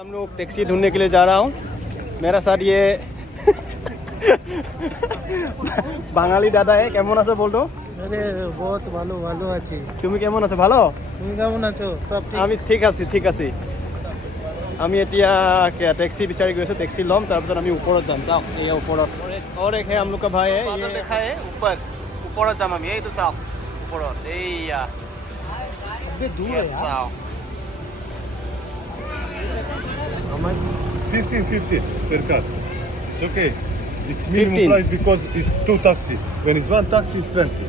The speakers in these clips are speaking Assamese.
हम लोग टैक्सी ढूंढने के लिए जा रहा हूँ। मेरा साथ ये বাঙালি দাদা কেমন আছে বলতো? আরে বহুত ভালো ভালো আছি। তুমি কেমন আছো? ভালো? তুমি কেমন আছো? সব ঠিক? আমি ঠিক আছি। আমি এতিয়া टैक्सी বিচাৰি গৈছো, टैक्सी লম, তাৰপিছত আমি ওপৰত যাম। চাওক এয়া ওপৰত और एक है हम लोग का भाई है, ये देखा है ऊपर ওপৰত যাম আমি। এইটো চাওক ওপৰত এইয়া अबे दूर है यार। চাওক 15 per car. It's okay. It's minimum 15. price because it's 2 taxi. When it's 1 taxi, it's 20.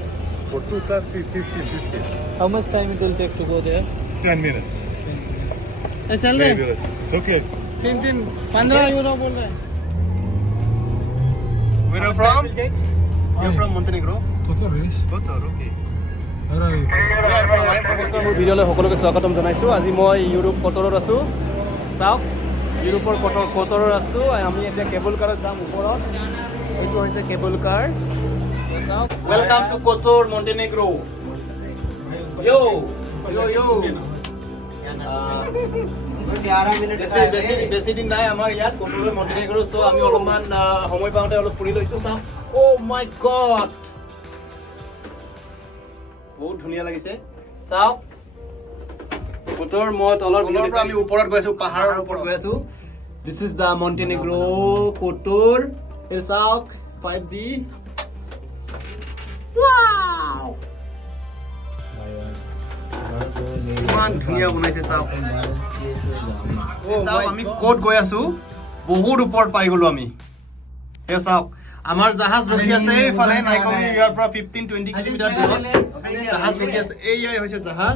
For 2 taxi, 15. How much time it will take to go there? 10 minutes. चल Maybe less. It's okay. 15 euro बोल रहे हैं। Where are you from? You're from Montenegro? Kotor, yes. Kotor, okay. Where are you from? We are from মোৰ ভিডিঅ'লৈ সকলোকে স্বাগতম জনাইছোঁ। আজি মই ইউৰোপ কটৰত আছোঁ। চাওক ইউৰোপৰ কটৰত আছোঁ। আমি এতিয়া কেবল কাৰত যাম ওপৰত। এইটো হৈছে কেবল কাৰ। চাওক ৱেলকাম টু কটৰ মণ্টেনেগ্ৰো। বেছি দিন নাই আমাৰ ইয়াত কটৰৰ মণ্টেনেগ্ৰো। চ' আমি অলপমান সময় পাওঁতে অলপ ফুৰি লৈছোঁ। চাওক অ' মাই গড, বহুত ধুনীয়া লাগিছে। চাওক কটৰ মই তলৰ পৰা আমি ওপৰত গৈ আছোঁ, পাহাৰৰ ওপৰত গৈ আছোঁ। This is the Montenegro কটৰ। এই চাওক 5G। ৱাও, ইমান ধুনীয়া বনাইছে। চাওক চাওক আমি ক'ত গৈ আছোঁ, বহুত ওপৰত পাই গ'লো আমি। এই চাওক আমাৰ জাহাজ ৰখি আছে এইফালে, নাই কমেও ইয়াৰ পৰা 15-20 কিলোমিটাৰ দূৰত জাহাজ ৰখি আছে। এইয়াই হৈছে জাহাজ।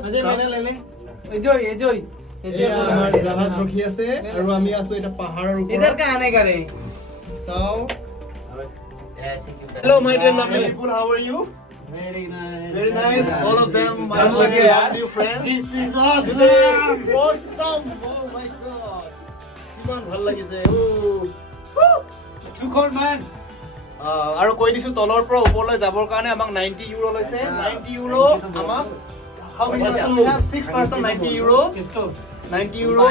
আমাৰ জাহাজ ৰখি আছে আৰু আমি আছো এটা পাহাৰৰ ওপৰত। চাওক hello' my dear lovely people, how are you? Very nice. Very nice. All of them my new friends. This is awesome. Awesome. Oh my god. কিমান ভাল লাগিছে। Too cold man. আৰু কৈ দিছো তলৰ পৰা ওপৰলৈ যাবৰ কাৰণে আমাক 90 ইউৰো লৈছে। 90 ইউৰো আমাক how much we have 6 person 90 euro. 90 euro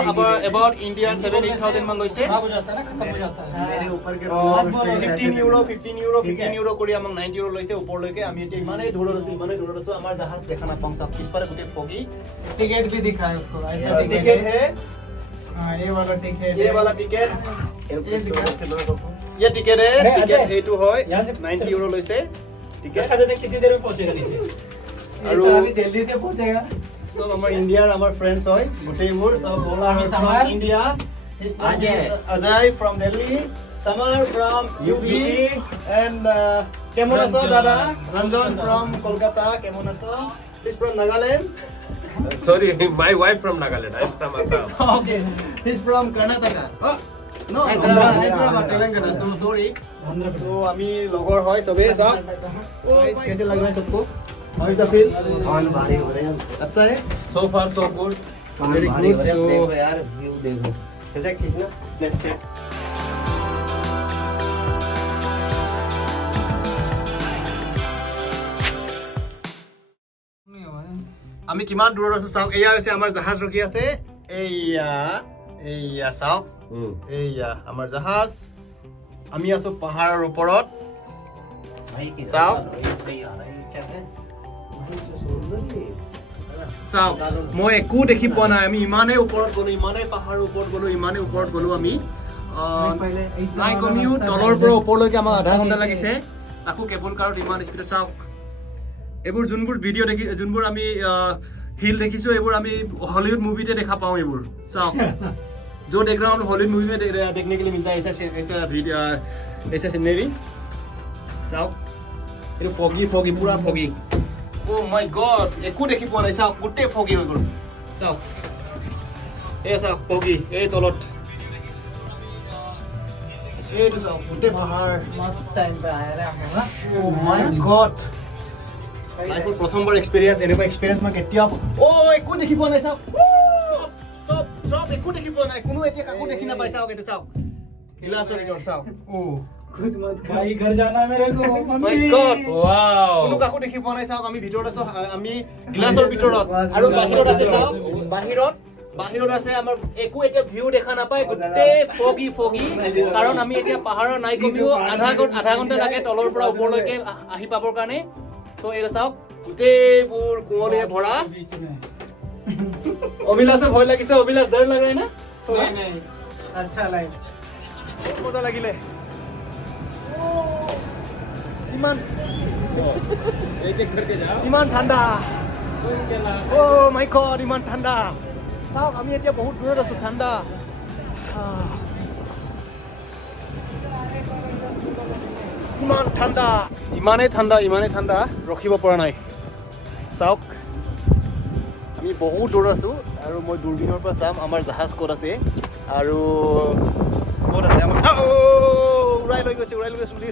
about Indian 7-8,000 মান লৈছে। खराब हो जाता है ना, खत्म हो जाता है। 15 euro কৰি আমাক 90 euro লৈছে ওপৰলৈকে। আমি এতিয়া ইমানেই দূৰত আছো, আমাৰ জাহাজ দেখা নাপাওঁ। চাওক পিছফালে গোটেই ফগি। टिकट भी दिखा है उसको। टिकट है, हाँ ये वाला टिकट। ये वाला टिकट, ये टिकट है। टिकट এইটো হয় 90 euro লৈছে टिकट। कितनी देर में पहुंचेगा नीचे? আৰু अभी जल्दी से पहुंचेगा। সব আমাৰ ইণ্ডিয়াৰ আমাৰ ফ্ৰেণ্ডছ হয় গোটেইবোৰ। সব আমি summer India, Ajay from Delhi, summer from UP, and কেমন আছো দাদা? ৰঞ্জন ফ্ৰম কলকাতা। কেমন আছো? Is from Nagaland. Sorry, my wife from Nagaland. I'm from Assam. Okay, he's from Karnataka. Oh, no, Hyderabad, Telangana. So sorry. So আমি লগৰ হয় সবে। যাওক कैसे लग रहा है सबको? How is the feel? अच्छा है? So far, so good. Very good. So यार व्यू देखो। चल खींचना। Let's check. আমি কিমান দূৰত আছো চাওক। এয়া হৈছে আমাৰ জাহাজ ৰখি আছে। এইয়া চাওক, এইয়া আমাৰ জাহাজ। আমি আছো পাহাৰৰ ওপৰত। চাওক চাওক মই একো দেখি পোৱা নাই। আমি ইমানেই ওপৰত গলো, ইমানেই পাহাৰৰ ওপৰত গলো, ইমানেই ওপৰত গলো আমি। নাই কমেও তলৰ পৰা ওপৰলৈকে আমাক আধা ঘণ্টা লাগিছে। আকৌ কেবল কাৰত ইমান স্পীডত। চাওক এইবোৰ যোনবোৰ ভিডিঅ' দেখি, যোনবোৰ আমি হিল দেখিছো, এইবোৰ আমি হলিউড মুভিতে দেখা পাওঁ এইবোৰ। চাওক जो देख रहा हूँ हॉलीवुड मूवी में देखने के लिए मिलता है ऐसा सीनरी। চাওক এইটো ফগি পুৰা ফগি। Oh my god, একো দেখি পোৱা নাই। চাওক গোটেই ফগি হৈ গ'ল। চাওক এই চাওক ফগি, এই তলত এইটো চাওক গোটেই পাহাৰ। मस्त टाइम पे आया रे हम लोग। Oh my god, লাইফৰ প্ৰথমবাৰ এক্সপেৰিয়েন্স। এনেকুৱা এক্সপেৰিয়েন্স মই কেতিয়াও একো দেখি পোৱা নাই। চাওক সব একো দেখি পোৱা নাই। কোনো এতিয়া কাকো দেখি নাপাই। চাওক এইটো চাওক গিলাছৰ ভিতৰত। চাওক कुछ मत खाई, घर जाना मेरे को। My God. Wow. কোনো কাকো দেখি পোৱা নাই। চাওক আমি ভিতৰত আছো, আমি গিলাছৰ ভিতৰত আৰু বাহিৰত আছে। চাওক বাহিৰত বাহিৰত আছে আমাৰ একো এতিয়া ভিউ দেখা নাপায় গোটেই ফগি কাৰণ আমি এতিয়া পাহাৰৰ নাই কমিও আধা ঘণ্টা লাগে তলৰ পৰা ওপৰলৈকে আহি পাবৰ কাৰণে তো এইটো চাওক গোটেইবোৰ কুঁৱলীৰে ভৰা बीच में অভিলাষে ভয় লাগিছে অভিলাষ ডৰ লাগ না नहीं नहीं अच्छा लाइक বহুত মজা লাগিলে ইমান ইমান ঠাণ্ডা ও মাই গড ইমান ঠাণ্ডা চাওক আমি এতিয়া বহুত দূৰত আছো ঠাণ্ডা ইমান ঠাণ্ডা ইমানেই ঠাণ্ডা ৰখিব পৰা নাই চাওক আমি বহুত দূৰত আছো আৰু মই দূৰবীণৰ পৰা চাম আমাৰ জাহাজ ক'ত আছে আৰু ক'ত আছে আমাৰ উৰাই লৈ গৈছে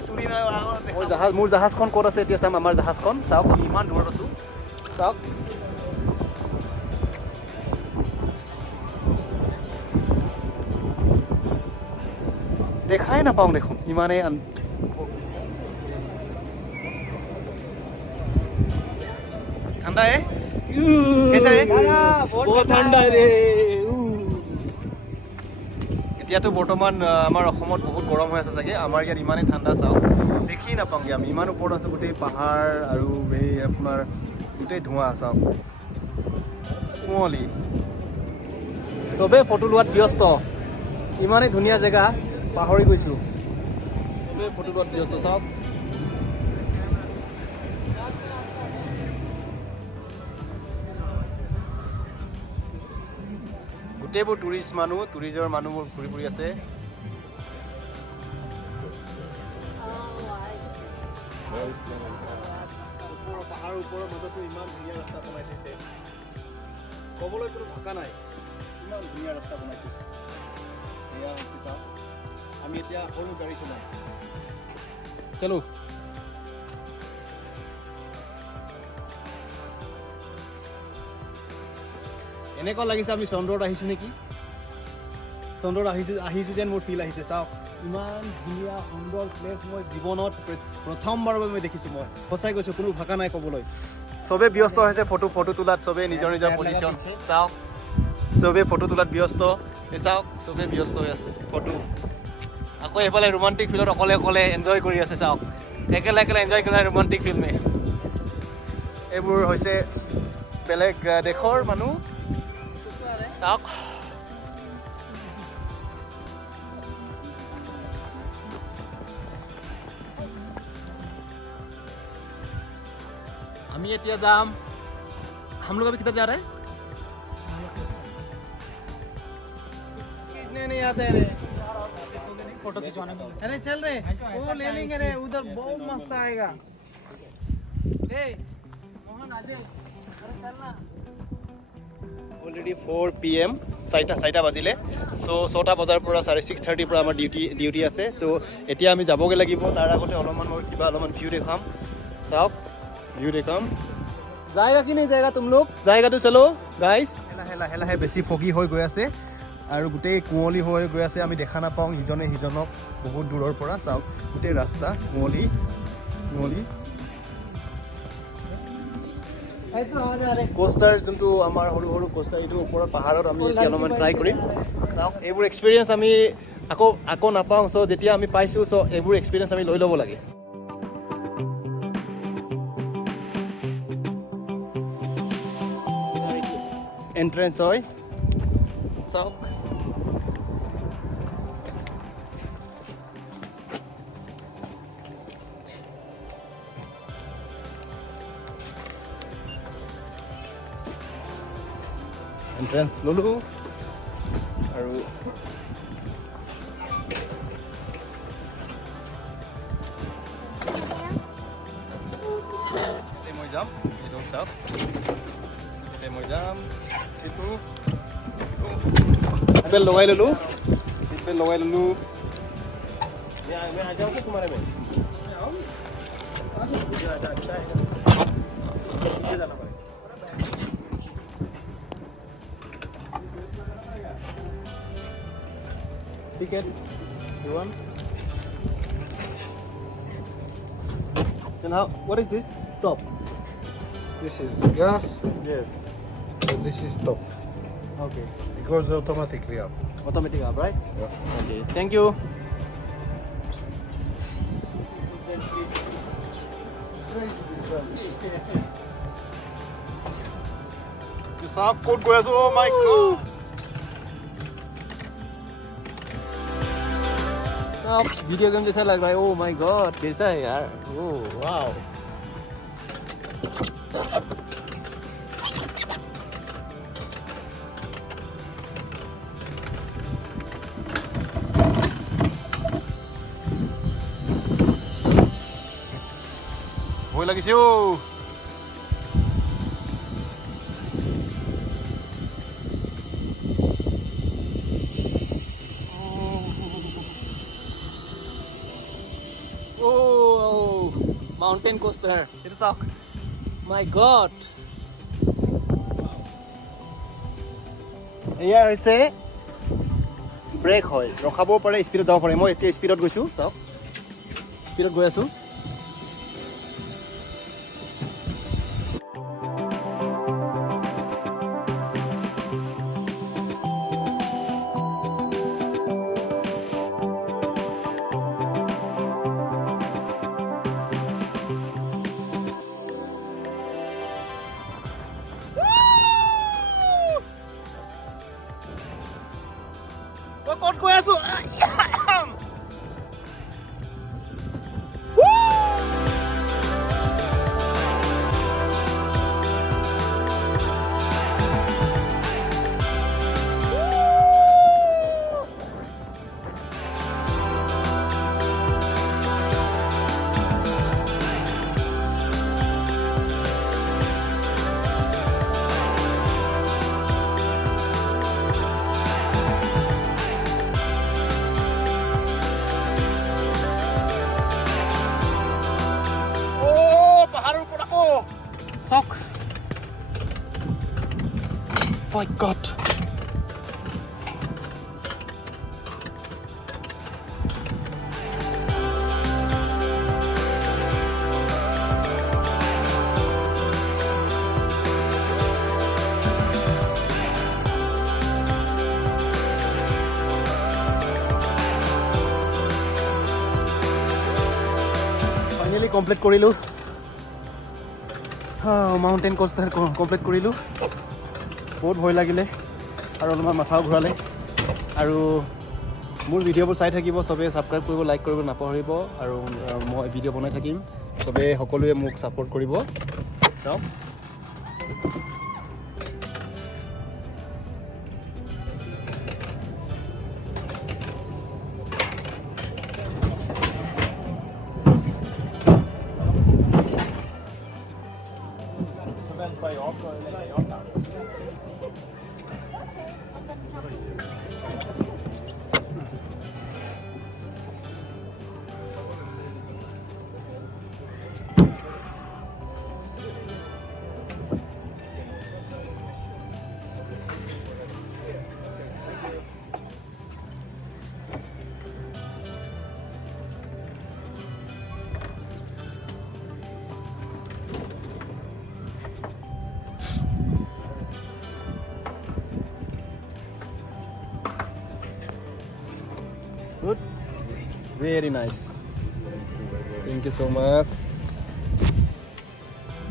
চুৰি নাই মোৰ জাহাজখন ক'ত আছে এতিয়া চাম আমাৰ জাহাজখন চাওক আমি ইমান দূৰত আছো চাওক দেখাই নাপাওঁ দেখোন ইমানেই ঠাণ্ডা कैसा है बहुत ठंडा रे এতিয়াতো বৰ্তমান আমাৰ অসমত বহুত গৰম হৈ আছে চাগে আমাৰ ইয়াত ইমানেই ঠাণ্ডা চাওক দেখি নাপাওঁগৈ আমি ইমান ওপৰত আছোঁ গোটেই পাহাৰ আৰু এই আপোনাৰ গোটেই ধোঁৱা চাওক কুঁৱলী চবেই ফটো লোৱাত ব্যস্ত ইমানেই ধুনীয়া জেগা পাহৰি গৈছোঁ চবেই ফটো লোৱাত ব্যস্ত চাওক গোটেইবোৰ টুৰিজৰ মানুহবোৰ ঘূৰি ফুৰি আছে পাহাৰৰ ওপৰৰ মাজতো ইমান ধুনীয়া ৰাস্তা বনাই থৈছে ক'বলৈ কোনো ভাষা নাই ইমান ধুনীয়া ৰাস্তা বনাই থৈছে এয়া হৈছে চাওক আমি এতিয়া সৰু গাড়ী চলাম চলো এনেকুৱা লাগিছে আমি চন্দ্ৰত আহিছোঁ নেকি চন্দ্ৰত আহিছোঁ যেন মোৰ ফিল আহিছে চাওক ইমান ধুনীয়া সুন্দৰ প্লেচ মই জীৱনত প্ৰথমবাৰৰ বাবে মই দেখিছোঁ মই সঁচাই কৈছোঁ কোনো ভাষা নাই ক'বলৈ চবেই ব্যস্ত হৈছে ফটো তোলাত চবেই নিজৰ পজিশ্যন চাওক চবেই ফটো তোলাত ব্যস্ত চাওক চবেই ব্যস্ত হৈ আছে ফটো আকৌ এইফালে ৰোমান্টিক ফিল্ডত অকলে এনজয় কৰি আছে চাওক একেলগে এনজয় কৰা ৰোমান্টিক ফিল্মে এইবোৰ হৈছে বেলেগ দেশৰ মানুহ চাওক আমি এতিয়া যাম हम लोग अभी किधर जा रहे हैं नहीं आते रे फोटो खिंचवाने में अरे चल रे वो ले लेंगे रे उधर बहुत मस्त आएगा ए मोहन आजे अरे चल ना অলৰেডি 4 PM 4টা বাজিলে চ' 6টা বজাৰ পৰা 6:30 পৰা আমাৰ ডিউটি আছে চ' এতিয়া আমি যাবগৈ লাগিব তাৰ আগতে অলপমান ভিউ দেখাম চাওক ভিউ দেখাম जाएगा कि नहीं जाएगा तुम लोग जाएगा तो चलो गाइस লাহে বেছি ফগি হৈ গৈ আছে আৰু গোটেই কুঁৱলী হৈ গৈ আছে আমি দেখা নাপাওঁ ইজনে সিজনক বহুত দূৰৰ পৰা চাওক গোটেই ৰাস্তা কুঁৱলী কোষ্টাৰ যোনটো আমাৰ সৰু কোষ্টাৰ এইটো ওপৰৰ পাহাৰত আমি এতিয়া অলপমান ট্ৰাই কৰিম চাওক এইবোৰ এক্সপিৰিয়েঞ্চ আমি আকৌ নাপাওঁ চ' যেতিয়া আমি পাইছোঁ চ' এইবোৰ এক্সপিৰিয়েঞ্চ আমি লৈ ল'ব লাগে এন্ট্ৰেন্স হয় চাওক এন্ট্ৰেন্স ললো আৰু মই যাম এইটো চাওক মই যাম এইটো सीट बेल्ट लगाई ललो मैं आ जाऊंगा तुम्हारे में ticket you want and how what is this stop This is gas, yes and this is top. okay It goes automatically up. Automatic up, right? Yeah. Okay, thank you. साहब कोट गया सो माय गॉड साहब वीडियो गेम जैसा लग रहा है. Oh my God, कैसा है यार? Oh wow. ভয় লাগিছে ও. Mountain coaster. It's up. My God. এয়া হৈছে ব্ৰেক হয়, ৰখাব পাৰে, স্পীডত যাব পাৰে. মই এতিয়া স্পীডত গৈছোঁ, চাওক স্পীডত গৈ আছোঁ. ক'ত গৈ আছো? Sock. My God. Finally complete কৰিলো. মাউণ্টেইন কষ্টাৰ কমপ্লিট কৰিলোঁ. বহুত ভয় লাগিলে আৰু অলপমান মাথাও ঘূৰালে. আৰু মোৰ ভিডিঅ'বোৰ চাই থাকিব চবেই, ছাবস্ক্ৰাইব কৰিব, লাইক কৰিব নাপাহৰিব. আৰু মই ভিডিঅ' বনাই থাকিম, চবেই সকলোৱে মোক ছাপোৰ্ট কৰিব. চাওক good, very nice. Thank you so much.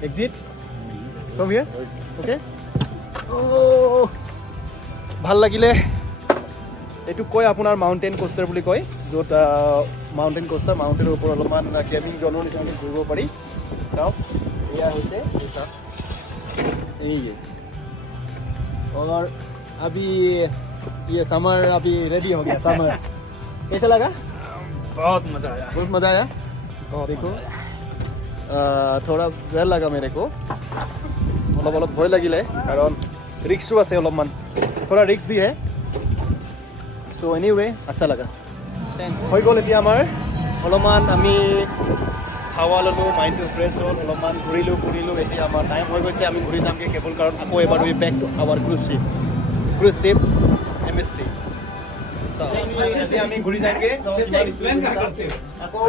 Exit from here. Okay. Oh, ভাল লাগিলে. এইটো কয় আপোনাৰ মাউণ্টেইন কোষ্টাৰ বুলি কয়, য'ত মাউণ্টেইন কোষ্টাৰ মাউণ্টেইনৰ ওপৰত অলপমান গেমিং জনৰ নিচিনাকৈ ঘূৰিব পাৰি. চাওক এয়া হৈছে ये और अभी ये समर अभी रेडी हो गया. समर कैसा लगा? बहुत मजा आया. बहुत मज़ा आया. देखो थोड़ा डर लगा मेरे को, অলপ অলপ ভয় লাগিলে কাৰণ ৰিক্সটো আছে অলপমান, थोड़ा रिक्स भी है. सो एनीवे अच्छा लगा. হৈ গ'ল এতিয়া আমাৰ অলপমান আমি হাৱা ল'লোঁ, মাইণ্ডটো ফ্ৰেছ হ'ল, অলপমান ঘূৰিলোঁ ফুৰিলোঁ. এতিয়া আমাৰ টাইম হৈ গৈছে, আমি ঘূৰি যামগৈ কেবল কাৰত. আকৌ এবাৰ we back to our cruise ship MSC. আমি ঘূৰি যামগৈ আকৌ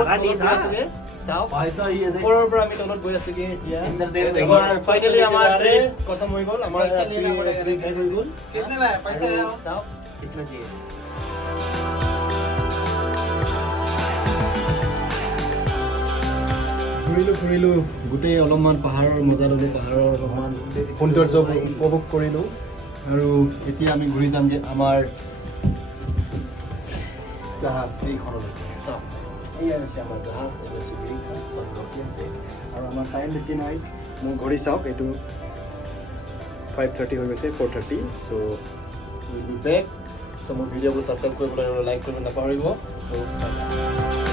চাওক ऐसा ही है देख ওপৰৰ পৰা আমি তলত গৈ আছোগে এতিয়া इंद्रदेव देख ফাইনেলি আমাৰ ট্ৰেড খতম হৈ গ'ল আমাৰ पैसा लेना पड़ेगा ট্ৰেড হৈ গ'ল कितने लाया पैसा আৰু लाया চাওক কিतना দিয়ে ঘূৰিলো গোটেই অলপমান পাহাৰৰ মজা ল'লোঁ পাহাৰৰ অলপমান সৌন্দৰ্য উপভোগ কৰিলোঁ আৰু এতিয়া আমি ঘূৰি যামগৈ আমাৰ জাহাজ এইখনলৈ চাওক এয়া হৈছে আমাৰ জাহাজ এটা চুইমিংখন ৰখি আছে আৰু আমাৰ টাইম বেছি নাই মোৰ ঘড়ী চাওক এইটো 5:30 হৈ গৈছে 4:30 চ' উইল বি বেক চ' মোৰ ভিডিঅ'বোৰ ছাবস্ক্ৰাইব কৰিবলৈ আৰু লাইক কৰিব নাপাহৰিব চ'